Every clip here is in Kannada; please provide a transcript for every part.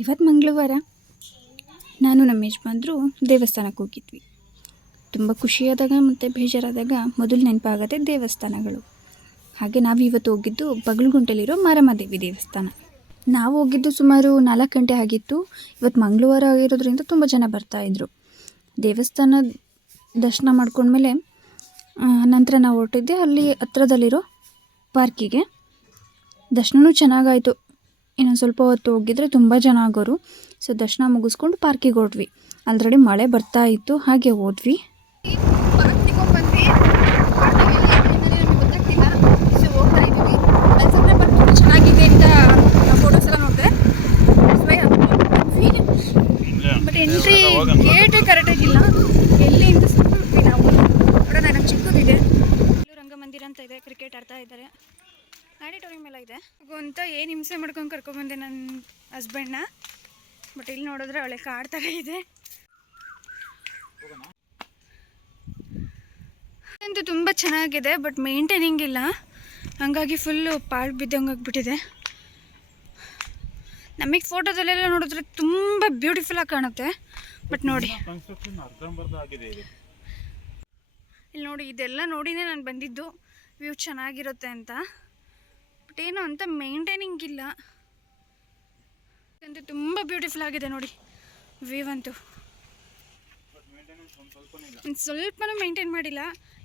ಇವತ್ತು ಮಂಗಳವಾರ ನಾನು ನಮ್ಮ ಯಜಮಾನ್ರು ದೇವಸ್ಥಾನಕ್ಕೆ ಹೋಗಿದ್ವಿ. ತುಂಬ ಖುಷಿಯಾದಾಗ ಮತ್ತು ಬೇಜಾರಾದಾಗ ಮೊದಲು ನೆನಪಾಗತ್ತೆ ದೇವಸ್ಥಾನಗಳು. ಹಾಗೆ ನಾವು ಇವತ್ತು ಹೋಗಿದ್ದು ಬಗಲಗುಂಟೆಲಿರೋ ಮಾರಮ್ಮ ದೇವಿ ದೇವಸ್ಥಾನ. ನಾವು ಹೋಗಿದ್ದು ಸುಮಾರು 4 ಗಂಟೆ ಆಗಿತ್ತು. ಇವತ್ತು ಮಂಗಳವಾರ ಆಗಿರೋದ್ರಿಂದ ತುಂಬ ಜನ ಬರ್ತಾಯಿದ್ರು. ದೇವಸ್ಥಾನ ದರ್ಶನ ಮಾಡ್ಕೊಂಡ್ಮೇಲೆ ನಂತರ ನಾವು ಹೊರಟಿದ್ದೆ ಅಲ್ಲಿ ಹತ್ರದಲ್ಲಿರೋ ಪಾರ್ಕಿಗೆ. ದರ್ಶನವೂ ಚೆನ್ನಾಗಾಯಿತು. ಇನ್ನೊಂದು ಸ್ವಲ್ಪ ಹೊತ್ತು ಹೋಗಿದ್ರೆ ತುಂಬ ಜನ ಆಗೋರು. ಸೊ ದರ್ಶನ ಮುಗಿಸ್ಕೊಂಡು ಪಾರ್ಕಿಗೆ ಹೊರಟ್ವಿ. ಆಲ್ರೆಡಿ ಮಳೆ ಬರ್ತಾ ಇತ್ತು, ಹಾಗೆ ಹೋದ್ವಿ. ಚೆನ್ನಾಗಿದೆ ಅಂತ ಫೋಟೋಸ್ ಎಲ್ಲ ನೋಡಿದೆ. ಬಟ್ ಎಂಟ್ರಿ ಗೇಟೇ ಕರೆಕ್ಟಾಗಿಲ್ಲ. ಎಲ್ಲಿ ಅಂತ ಸುತ್ತಿದ್ವಿ ನಾವು. ನೋಡೋಣ, ನನಗೆ ಚಿಕ್ಕದಿದೆ. ರಂಗಮಂದಿರ ಅಂತ ಇದೆ, ಕ್ರಿಕೆಟ್ ಆಡ್ತಾ ಇದ್ದಾರೆ. ಆಡಿಟೋರಿಯಂ ಎಲ್ಲ ಇದೆ ಅಂತ ಏನು ಹಿಂಸೆ ಮಾಡ್ಕೊಂಡು ಕರ್ಕೊಂಡ್ಬಂದೆ ನನ್ನ ಹಸ್ಬೆಂಡ್ನ. ಬಟ್ ಇಲ್ಲಿ ನೋಡಿದ್ರೆ ಒಳ್ಳೆ ಕಾಡ್ ಥರ ಇದೆ. ಅಂತೂ ತುಂಬ ಚೆನ್ನಾಗಿದೆ, ಬಟ್ ಮೇಂಟೈನಿಂಗ್ ಇಲ್ಲ. ಹಂಗಾಗಿ ಫುಲ್ಲು ಪಾಳು ಬಿದ್ದಂಗೆ ಆಗಿಬಿಟ್ಟಿದೆ. ನಮಗೆ ಫೋಟೋದಲ್ಲೆಲ್ಲ ನೋಡಿದ್ರೆ ತುಂಬ ಬ್ಯೂಟಿಫುಲ್ಲಾಗಿ ಕಾಣುತ್ತೆ. ಬಟ್ ನೋಡಿ, ಇಲ್ಲಿ ನೋಡಿ, ಇದೆಲ್ಲ ನೋಡಿನೇ ನಾನು ಬಂದಿದ್ದು ವ್ಯೂ ಚೆನ್ನಾಗಿರುತ್ತೆ ಅಂತ. ಬಟ್ ಏನು ಅಂತ ಮೇಂಟೈನಿಂಗ್ ಇಲ್ಲ. ಅಂತೂ ತುಂಬ ಬ್ಯೂಟಿಫುಲ್ ಆಗಿದೆ ನೋಡಿ ವ್ಯೂ ಅಂತೂ. ಒಂದು ಸ್ವಲ್ಪನೂ ಮೇಂಟೈನ್ ಮಾಡಿಲ್ಲ.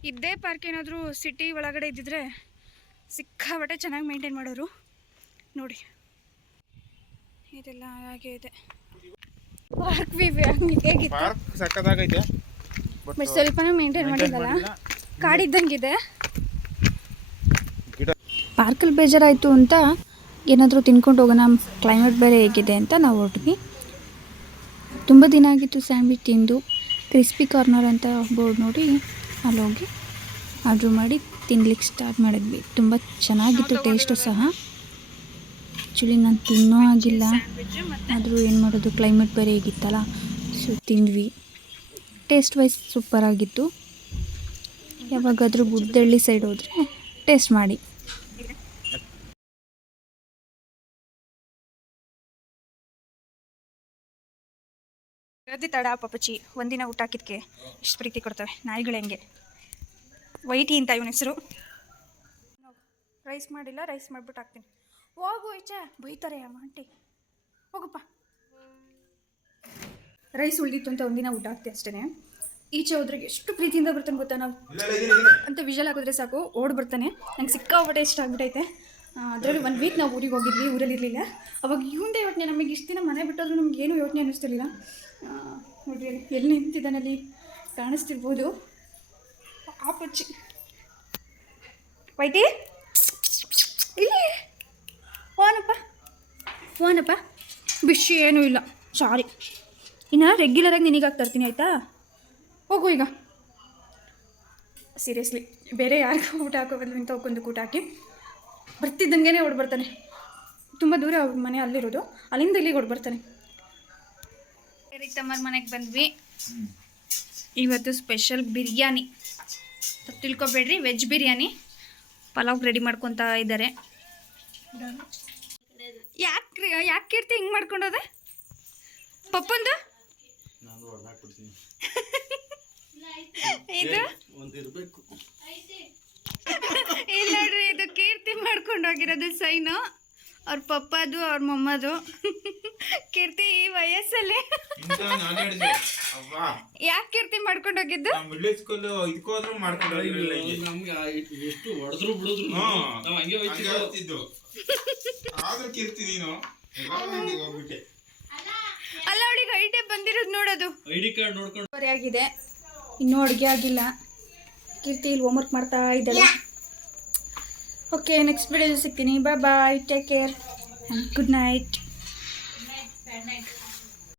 ಇದ್ದೇ ಪಾರ್ಕ್ ಏನಾದರೂ ಸಿಟಿ ಒಳಗಡೆ ಇದ್ದಿದ್ರೆ ಸಿಕ್ಕಾಬಟ್ಟೆ ಚೆನ್ನಾಗಿ ಮೇಂಟೈನ್ ಮಾಡೋರು. ನೋಡಿ, ಇದೆಲ್ಲ ಹಾಗೆ ಇದೆ. ಪಾರ್ಕ್ ವ್ಯೂ ಹೇಗಿತ್ತು, ಬಟ್ ಸ್ವಲ್ಪನೂ ಮೇಂಟೈನ್ ಮಾಡಿಲ್ಲಲ್ಲ, ಕಾಡಿದ್ದಂಗಿದೆ. ಪಾರ್ಕಲ್ಲಿ ಬೇಜಾರಾಯಿತು ಅಂತ ಏನಾದರೂ ತಿನ್ಕೊಂಡು ಹೋಗೋಣ, ಕ್ಲೈಮೇಟ್ ಬೇರೆ ಹೇಗಿದೆ ಅಂತ ನಾವು ಹೊರಟ್ವಿ. ತುಂಬ ದಿನ ಆಗಿತ್ತು ಸ್ಯಾಂಡ್ವಿಚ್ ತಿಂದು. ಕ್ರಿಸ್ಪಿ ಕಾರ್ನರ್ ಅಂತ ಬೋರ್ಡ್ ನೋಡಿ ಅಲ್ಲಿ ಹೋಗಿ ಆರ್ಡ್ರ್ ಮಾಡಿ ತಿನ್ಲಿಕ್ಕೆ ಸ್ಟಾರ್ಟ್ ಮಾಡಿದ್ವಿ. ತುಂಬ ಚೆನ್ನಾಗಿತ್ತು ಟೇಸ್ಟು ಸಹ. ಆ್ಯಕ್ಚುಲಿ ನಾನು ತಿನ್ನೋ ಆಗಿಲ್ಲ, ಆದರೂ ಏನು ಮಾಡೋದು, ಕ್ಲೈಮೇಟ್ ಬೇರೆ ಹೇಗಿತ್ತಲ್ಲ, ಸೊ ತಿಂದ್ವಿ. ಟೇಸ್ಟ್ ವೈಸ್ ಸೂಪರಾಗಿತ್ತು. ಯಾವಾಗಾದರೂ ಗುಡ್ದಳ್ಳಿ ಸೈಡ್ ಹೋದರೆ ಟೇಸ್ಟ್ ಮಾಡಿ. ರದ್ದಿ ತಡ ಪಪಚಿ ಒಂದಿನ ಊಟ ಹಾಕಿದ್ಕೆ ಇಷ್ಟು ಪ್ರೀತಿ ಕೊಡ್ತವೆ ನಾಯಿಗಳು. ಹೆಂಗೆ ವೈಟಿ ಅಂತ ಇವನ ಹೆಸರು. ರೈಸ್ ಮಾಡಿಲ್ಲ, ರೈಸ್ ಮಾಡಿಬಿಟ್ಟು ಹಾಕ್ತೀನಿ. ಹೋಗು ಈಚೆ, ಬೈತಾರೆ ಅಮ್ಮ ಆಂಟಿ. ಹೋಗಪ್ಪ. ರೈಸ್ ಉಳಿದಿತ್ತು ಅಂತ ಒಂದಿನ ಊಟ ಹಾಕ್ತೆ ಅಷ್ಟೇ. ಈಚೆ ಹೋದ್ರೆ ಎಷ್ಟು ಪ್ರೀತಿಯಿಂದ ಬರ್ತಾನೆ ಗೊತ್ತಾ. ನಾವು ಅಂತ ವಿಷಲ್ ಹಾಕಿದ್ರೆ ಸಾಕು ಓಡ್ ಬರ್ತಾನೆ. ನಂಗೆ ಸಿಕ್ಕಾಪಟ್ಟೆ ಇಷ್ಟ ಆಗ್ಬಿಟ್ಟೈತೆ. ಅದರಲ್ಲಿ 1 ವೀಕ್ ನಾವು ಊರಿಗೆ ಹೋಗಿದ್ವಿ, ಊರಲ್ಲಿ ಇರಲಿಲ್ಲ. ಅವಾಗ ಇವಂದೇ ಯೋಚನೆ, ನಮಗೆ ಇಷ್ಟು ದಿನ ಮನೆ ಬಿಟ್ಟೋದ್ರೂ ನಮ್ಗೆ ಏನೂ ಯೋಚನೆ ಅನ್ನಿಸ್ತಿರ್ಲಿಲ್ಲ. ನೋಡ್ರಿ ಎಲ್ಲಿ ನಿಂತಿದ್ದಾನಲ್ಲಿ ಕಾಣಿಸ್ತಿರ್ಬೋದು. ಆಪಚ್ಚಿ ವೈಟಿ ಇಲ್ಲಿ ಫೋನಪ್ಪ ಬಿಸಿ ಏನೂ ಇಲ್ಲ, ಸಾರಿ. ಇನ್ನು ರೆಗ್ಯುಲರಾಗಿ ನಿನಗಾಗಿ ತರ್ತೀನಿ ಆಯಿತಾ. ಹೋಗು ಈಗ. ಸೀರಿಯಸ್ಲಿ ಬೇರೆ ಯಾರಿಗೂ ಊಟ ಹಾಕೋಬಲ್ಲ ಇಂಥ ಒಂದು ಊಟ ಹಾಕಿ ಬರ್ತಿದ್ದಂಗೆ ಓಡ್ ಬರ್ತಾನೆ. ತುಂಬ ದೂರ ಅವ್ರ ಮನೆ ಅಲ್ಲಿರೋದು, ಅಲ್ಲಿಂದ ಇಲ್ಲಿಗೆ ಓಡ್ ಬರ್ತಾನೆ. ತಮ್ಮರ ಮನೆಗೆ ಬಂದ್ವಿ. ಇವತ್ತು ಸ್ಪೆಷಲ್ ಬಿರಿಯಾನಿ, ತಿಳ್ಕೊಬೇಡ್ರಿ, ವೆಜ್ ಬಿರಿಯಾನಿ. ಪಲಾವ್ ರೆಡಿ ಮಾಡ್ಕೊತಾ ಇದ್ದಾರೆ. ಯಾಕೆ ಕೀರ್ತಿ ಹಿಂಗೆ ಮಾಡ್ಕೊಂಡೋದೆ ಪಪ್ಪಂದು? ಇದು ಇಲ್ಲ ನೋಡ್ರಿ, ಇದು ಕೀರ್ತಿ ಮಾಡ್ಕೊಂಡೋಗಿರೋದು ಸೈನು. ಅವ್ರ ಪಪ್ಪದು ಅವ್ರ ಮೊಮ್ಮದು. ಕೀರ್ತಿ ಈ ವಯಸ್ಸಲ್ಲಿ ಯಾಕೆ ಕೀರ್ತಿ ಮಾಡ್ಕೊಂಡೋಗಿದ್ದು? ಅಲ್ಲ, ಅವಳಿಗೆ ಐಡಿಯಾ ಬಂದಿರೋದು ನೋಡೋದು. ಆಗಿದೆ, ಇನ್ನೂ ಅಡುಗೆ ಆಗಿಲ್ಲ. ಕೀರ್ತಿ ಇಲ್ಲಿ ಹೋಮ್ವರ್ಕ್ ಮಾಡ್ತಾ ಇದ್ದಾಳೆ. ಓಕೆ, ನೆಕ್ಸ್ಟ್ ವಿಡಿಯೋದಲ್ಲಿ ಸಿಗ್ತೀನಿ. Bye bye, take care and good night.